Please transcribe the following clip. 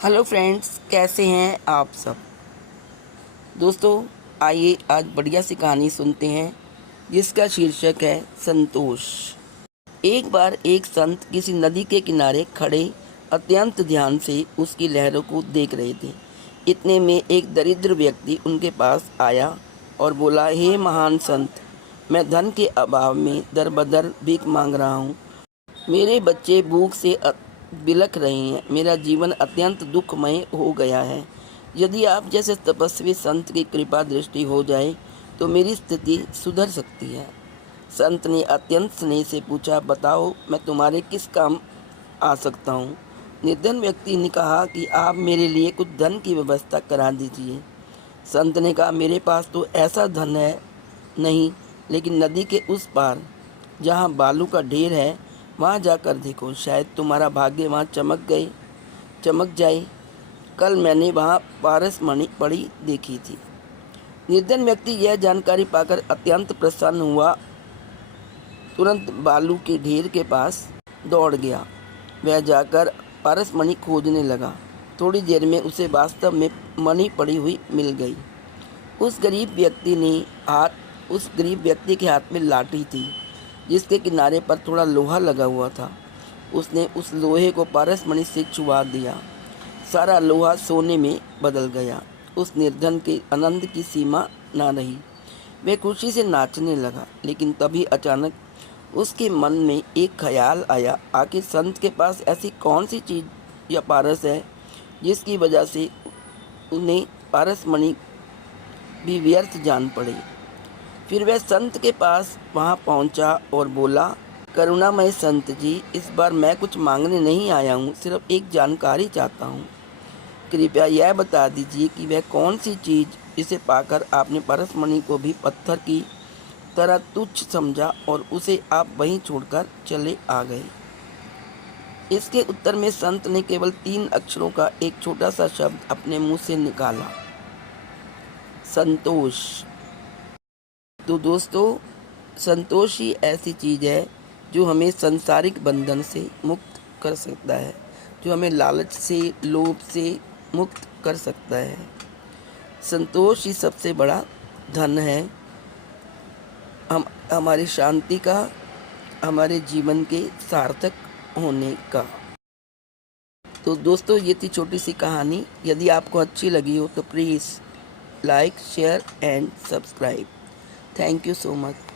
Hello friends, कैसे हैं आप सब। दोस्तों, आइए आज बढ़िया सी कहानी सुनते हैं जिसका शीर्षक है संतोष। एक बार एक संत किसी नदी के किनारे खड़े अत्यंत ध्यान से उसकी लहरों को देख रहे थे। इतने में एक दरिद्र व्यक्ति उनके पास आया और बोला, हे महान संत, मैं धन के अभाव में दर बदर भीख मांग रहा हूँ। मेरे बच्चे भूख से बिलख रहे हैं। मेरा जीवन अत्यंत दुखमय हो गया है। यदि आप जैसे तपस्वी संत की कृपा दृष्टि हो जाए तो मेरी स्थिति सुधर सकती है। संत ने अत्यंत स्नेह से पूछा, बताओ मैं तुम्हारे किस काम आ सकता हूँ। निर्धन व्यक्ति ने कहा कि आप मेरे लिए कुछ धन की व्यवस्था करा दीजिए। संत ने कहा, मेरे पास तो ऐसा धन है नहीं, लेकिन नदी के उस पार जहाँ बालू का ढेर है वहाँ जाकर देखो, शायद तुम्हारा भाग्य वहाँ चमक जाए। कल मैंने वहाँ पारसमणि पड़ी देखी थी। निर्धन व्यक्ति यह जानकारी पाकर अत्यंत प्रसन्न हुआ। तुरंत बालू के ढेर के पास दौड़ गया। वह जाकर पारसमणि खोजने लगा। थोड़ी देर में उसे वास्तव में मणि पड़ी हुई मिल गई। उस गरीब व्यक्ति के हाथ में लाठी थी जिसके किनारे पर थोड़ा लोहा लगा हुआ था। उसने उस लोहे को पारसमणि से छुआ दिया। सारा लोहा सोने में बदल गया। उस निर्धन के आनंद की सीमा न रही। वह खुशी से नाचने लगा। लेकिन तभी अचानक उसके मन में एक ख्याल आया, आखिर संत के पास ऐसी कौन सी चीज़ या पारस है जिसकी वजह से उन्हें पारसमणि भी व्यर्थ जान पड़े। फिर वह संत के पास वहां पहुंचा और बोला, करुणामय संत जी, इस बार मैं कुछ मांगने नहीं आया हूँ, सिर्फ एक जानकारी चाहता हूँ। कृपया यह बता दीजिए कि वह कौन सी चीज़ जिसे पाकर आपने पारसमणि को भी पत्थर की तरह तुच्छ समझा और उसे आप वहीं छोड़कर चले आ गए। इसके उत्तर में संत ने केवल 3 अक्षरों का एक छोटा सा शब्द अपने मुंह से निकाला, संतोष। तो दोस्तों, संतोष ही ऐसी चीज़ है जो हमें सांसारिक बंधन से मुक्त कर सकता है, जो हमें लालच से, लोभ से मुक्त कर सकता है। संतोष ही सबसे बड़ा धन है हमारी शांति का, हमारे जीवन के सार्थक होने का। तो दोस्तों, ये थी छोटी सी कहानी। यदि आपको अच्छी लगी हो तो please like, share and subscribe. Thank you so much.